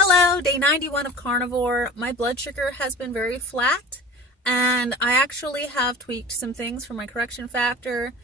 Hello, day 91 of carnivore. My blood sugar has been very flat, and I actually have tweaked some things for my correction factor,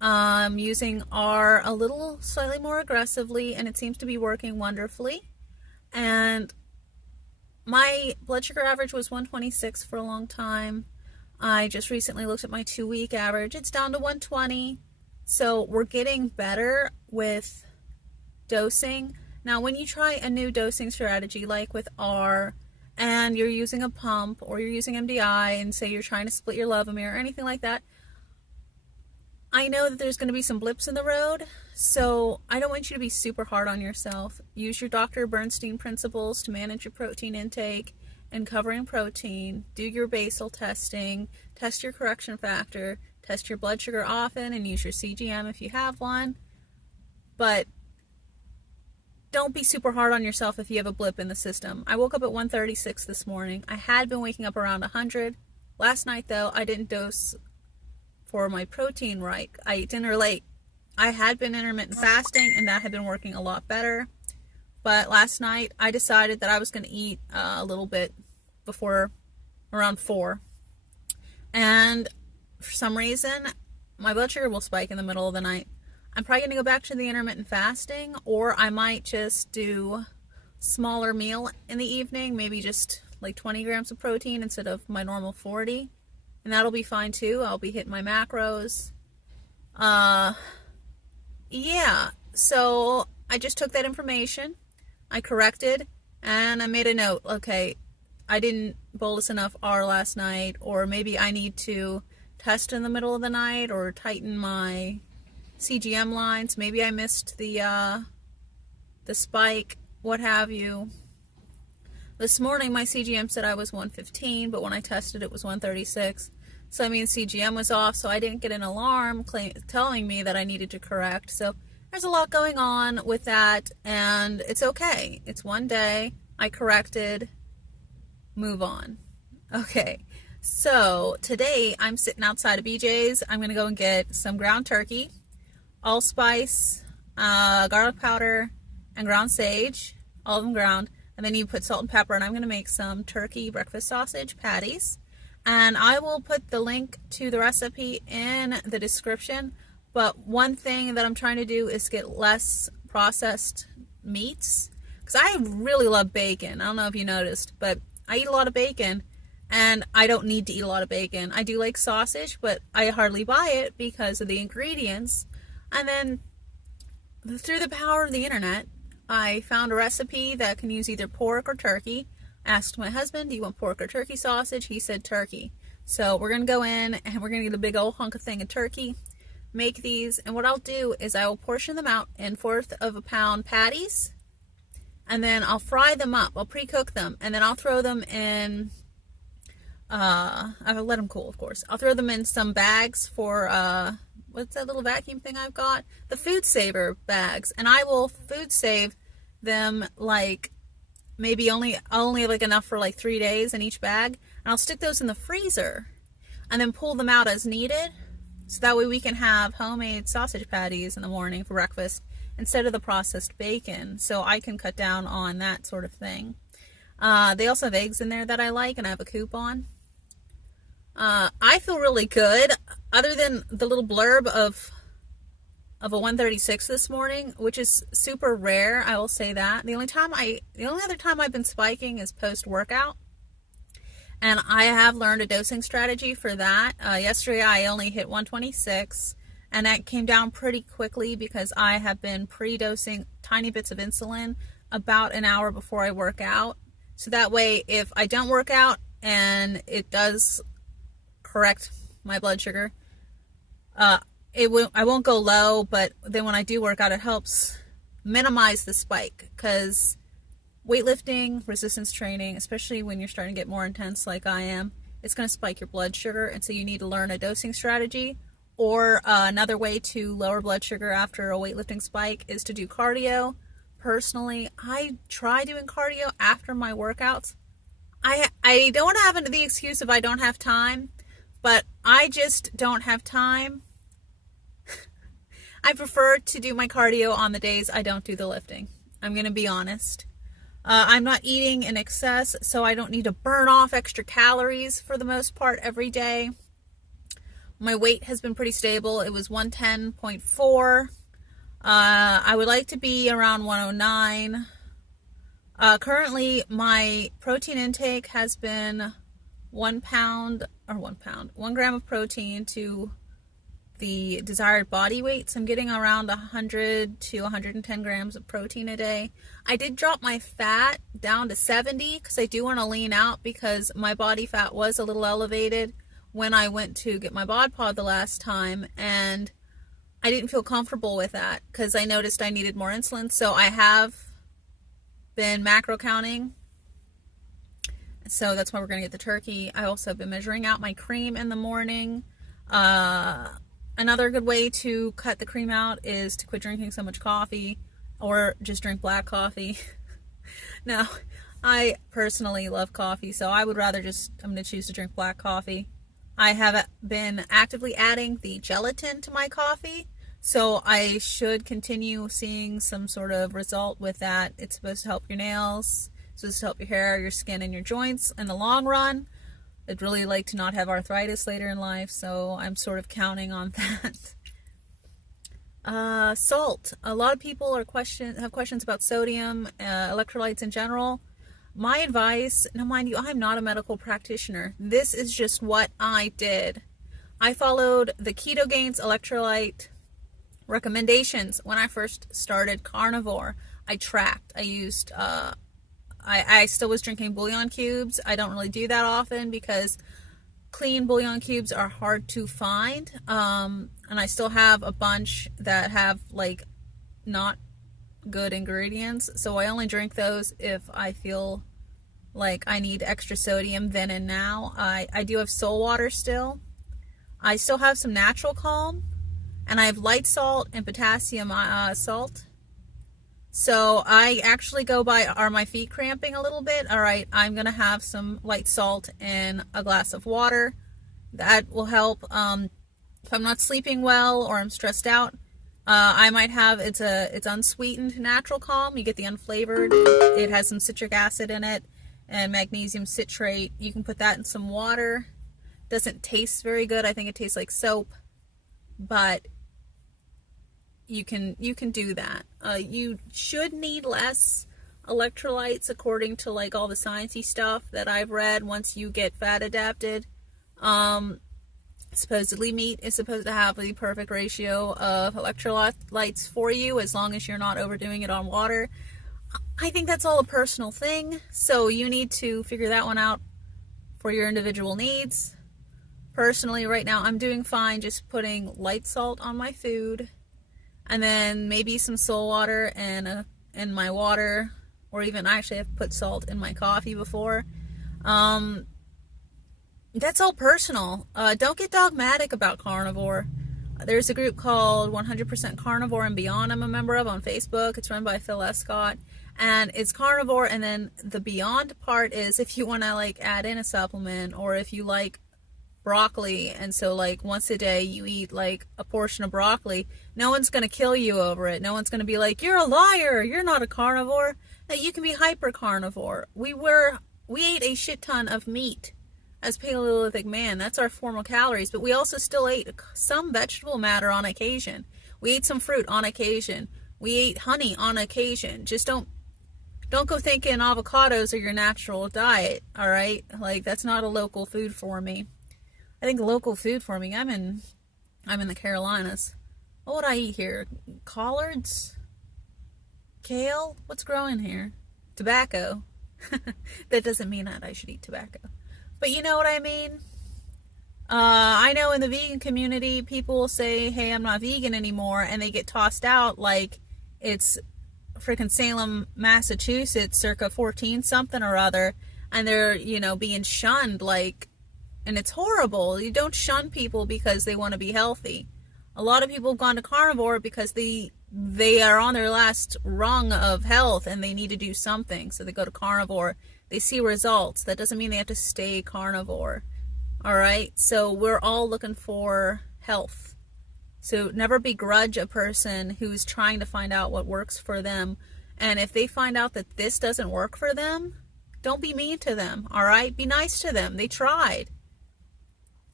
using R a little slightly more aggressively, and it seems to be working wonderfully. And my blood sugar average was 126 for a long time. I just recently looked at my 2-week average. It's down to 120. So we're getting better with dosing. Now, when you try a new dosing strategy like with R and you're using a pump or you're using MDI and say you're trying to split your Levomir or anything like that, I know that there's going to be some blips in the road, so I don't want you to be super hard on yourself. Use your Dr. Bernstein principles to manage your protein intake and covering protein. Do your basal testing, test your correction factor, test your blood sugar often, and use your CGM if you have one. But don't be super hard on yourself if you have a blip in the system. I woke up at 136 this morning. I had been waking up around 100. Last night, though, I didn't dose for my protein right. I ate dinner late. I had been intermittent fasting, and that had been working a lot better. But last night, I decided that I was going to eat a little bit before around 4. And for some reason, my blood sugar will spike in the middle of the night. I'm probably going to go back to the intermittent fasting, or I might just do smaller meal in the evening, maybe just like 20 grams of protein instead of my normal 40. And that'll be fine too. I'll be hitting my macros. Yeah, so I just took that information, I corrected, and I made a note. Okay, I didn't bolus enough R last night, or maybe I need to test in the middle of the night or tighten my CGM lines. Maybe I missed the spike, what have you. This morning my CGM said I was 115, but when I tested it was 136. So I mean CGM was off, so I didn't get an alarm telling me that I needed to correct. So there's a lot going on with that, and it's okay. It's one day. I corrected. Move on. Okay. So today I'm sitting outside of BJ's. I'm going to go and get some ground turkey, allspice, garlic powder, and ground sage, all of them ground. And then you put salt and pepper, and I'm going to make some turkey breakfast sausage patties. And I will put the link to the recipe in the description. But one thing that I'm trying to do is get less processed meats, because I really love bacon. I don't know if you noticed, but I eat a lot of bacon, and I don't need to eat a lot of bacon. I do like sausage, but I hardly buy it because of the ingredients. And then through the power of the internet, I found a recipe that can use either pork or turkey. I asked my husband, do you want pork or turkey sausage? He said turkey. So we're going to go in and we're going to get a big old hunk of thing of turkey, make these. And what I'll do is I will portion them out in 1/4 of a pound patties. And then I'll fry them up. I'll pre-cook them. And then I'll throw them in, I'll let them cool, of course. I'll throw them in some bags for, what's that little vacuum thing I've got? The Food Saver bags. And I will food save them like maybe only like enough for like 3 days in each bag. And I'll stick those in the freezer and then pull them out as needed. So that way we can have homemade sausage patties in the morning for breakfast instead of the processed bacon. So I can cut down on that sort of thing. They also have eggs in there that I like, and I have a coupon. I feel really good, other than the little blurb of a 136 this morning, which is super rare. I will say that. The only other time I've been spiking is post-workout, and I have learned a dosing strategy for that. Yesterday I only hit 126, and that came down pretty quickly because I have been pre-dosing tiny bits of insulin about an hour before I work out. So that way, if I don't work out and it does correct my blood sugar, I won't go low, but then when I do work out, it helps minimize the spike, because weightlifting, resistance training, especially when you're starting to get more intense like I am, it's going to spike your blood sugar, and so you need to learn a dosing strategy. Or another way to lower blood sugar after a weightlifting spike is to do cardio. Personally, I try doing cardio after my workouts. I don't want to have the excuse if I don't have time, but I just don't have time. I prefer to do my cardio on the days I don't do the lifting. I'm going to be honest. I'm not eating in excess, so I don't need to burn off extra calories for the most part every day. My weight has been pretty stable. It was 110.4. I would like to be around 109. Currently, my protein intake has been 1 gram of protein to the desired body weight. So I'm getting around 100 to 110 grams of protein a day. I did drop my fat down to 70 because I do want to lean out, because my body fat was a little elevated when I went to get my bod pod the last time, and I didn't feel comfortable with that because I noticed I needed more insulin. So I have been macro counting. So that's why we're going to get the turkey. I also have been measuring out my cream in the morning. Another good way to cut the cream out is to quit drinking so much coffee, or just drink black coffee. Now, I personally love coffee, so I would rather I'm going to choose to drink black coffee. I have been actively adding the gelatin to my coffee, so I should continue seeing some sort of result with that. It's supposed to help your nails, it's supposed to help your hair, your skin, and your joints in the long run. I'd really like to not have arthritis later in life, so I'm sort of counting on that. Salt. A lot of people have questions about sodium, electrolytes in general. My advice, now mind you, I'm not a medical practitioner. This is just what I did. I followed the Ketogains electrolyte recommendations when I first started carnivore. I tracked. I used I still was drinking bouillon cubes. I don't really do that often because clean bouillon cubes are hard to find. And I still have a bunch that have like not good ingredients. So I only drink those if I feel like I need extra sodium then and now. I do have soul water still. I still have some natural calm, and I have light salt and potassium salt. So I actually go by, are my feet cramping a little bit? All right, I'm going to have some light salt in a glass of water. That will help. If I'm not sleeping well or I'm stressed out, I might have, it's unsweetened natural calm. You get the unflavored. It has some citric acid in it and magnesium citrate. You can put that in some water. Doesn't taste very good. I think it tastes like soap, but you can do that. You should need less electrolytes according to like all the sciencey stuff that I've read once you get fat adapted. Supposedly meat is supposed to have the perfect ratio of electrolytes for you as long as you're not overdoing it on water. I think that's all a personal thing, so you need to figure that one out for your individual needs. Personally, right now I'm doing fine just putting light salt on my food, and then maybe some soul water in my water, or even actually I've put salt in my coffee before. That's all personal. Don't get dogmatic about carnivore. There's a group called 100% Carnivore and Beyond I'm a member of on Facebook. It's run by Phil Escott, and it's carnivore, and then the beyond part is if you want to like add in a supplement, or if you like broccoli, and so like once a day you eat like a portion of broccoli. No one's going to kill you over it. No one's going to be like, you're a liar, you're not a carnivore. Now, you can be hyper carnivore. We ate a shit ton of meat as Paleolithic man. That's our formal calories, but we also still ate some vegetable matter on occasion. We ate some fruit on occasion. We ate honey on occasion. Just don't go thinking avocados are your natural diet, all right? Like, that's not a local food for me. I think local food for me, I'm in the Carolinas. What would I eat here? Collards? Kale? What's growing here? Tobacco. That doesn't mean that I should eat tobacco. But you know what I mean? I know in the vegan community, people will say, hey, I'm not vegan anymore, and they get tossed out like it's freaking Salem, Massachusetts, circa 14 something or other, and they're, being shunned like, and it's horrible. You don't shun people because they want to be healthy. A lot of people have gone to carnivore because they are on their last rung of health and they need to do something. So they go to carnivore. They see results. That doesn't mean they have to stay carnivore. All right? So we're all looking for health. So never begrudge a person who's trying to find out what works for them. And if they find out that this doesn't work for them, don't be mean to them, all right? Be nice to them. They tried.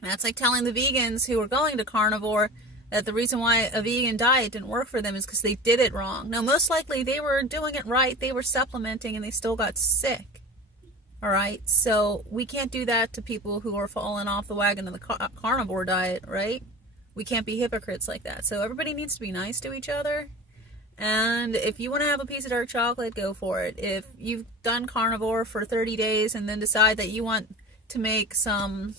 That's like telling the vegans who are going to carnivore that the reason why a vegan diet didn't work for them is because they did it wrong. No, most likely they were doing it right. They were supplementing and they still got sick. All right, so we can't do that to people who are falling off the wagon of the carnivore diet, right? We can't be hypocrites like that. So everybody needs to be nice to each other. And if you want to have a piece of dark chocolate, go for it. If you've done carnivore for 30 days and then decide that you want to make some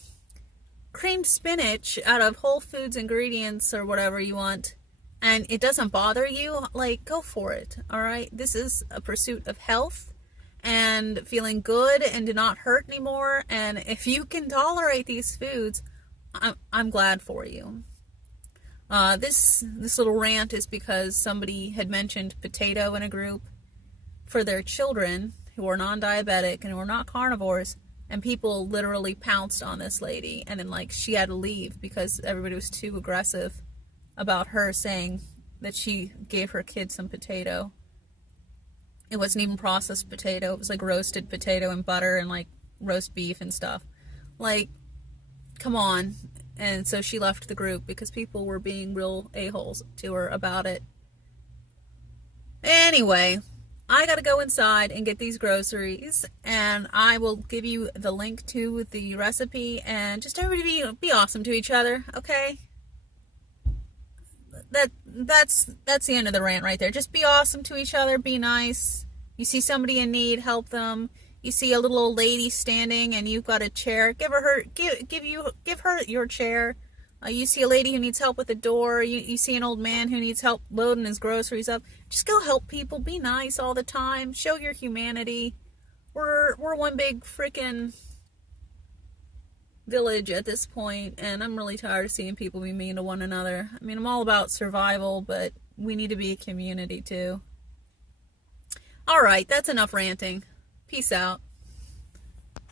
creamed spinach out of Whole Foods ingredients or whatever you want, and it doesn't bother you, like, go for it, all right? This is a pursuit of health and feeling good and to not hurt anymore. And if you can tolerate these foods, I'm glad for you. This little rant is because somebody had mentioned potato in a group for their children who are non-diabetic and who are not carnivores, and people literally pounced on this lady, and then like she had to leave because everybody was too aggressive about her saying that she gave her kid some potato. It wasn't even processed potato. It was like roasted potato and butter and like roast beef and stuff. Like, come on. And so she left the group because people were being real a-holes to her about it. Anyway, I gotta go inside and get these groceries, and I will give you the link to the recipe, and just everybody be awesome to each other, okay? That's the end of the rant right there. Just be awesome to each other, be nice. You see somebody in need, help them. You see a little old lady standing and you've got a chair, give her your chair. You see a lady who needs help with the door. You see an old man who needs help loading his groceries up. Just go help people. Be nice all the time. Show your humanity. We're one big freaking village at this point, and I'm really tired of seeing people be mean to one another. I mean, I'm all about survival, but we need to be a community too. All right, that's enough ranting. Peace out.